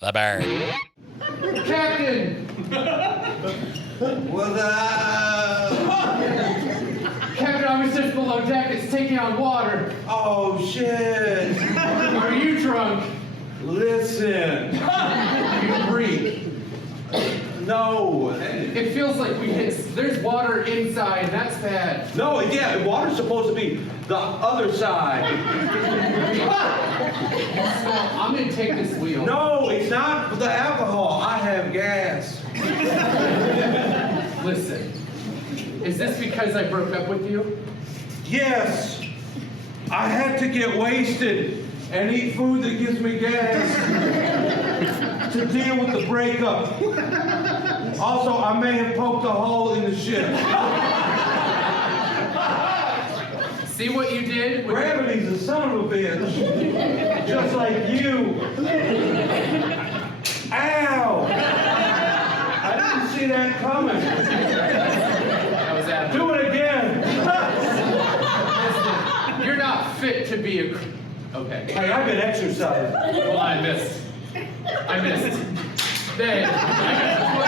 The bird. Captain! What's up? Captain, I was just below deck. It's taking on water. Oh, shit. Are you drunk? Listen. You breathe. No. It feels like we hit. There's water inside. That's bad. No, yeah, water's supposed to be the other side. I'm gonna take this wheel. No, it's not the alcohol. I have gas. Listen. Is this because I broke up with you? Yes. I had to get wasted and eat food that gives me gas to deal with the breakup. Also, I may have poked a hole in the ship. See what you did? With Gravity's a son of a bitch. Just like you. Ow! I didn't see that coming. That was after. Do it again. Listen, you're not fit to be a. Okay. Hey, I've been exercising. Well, I missed. There. I got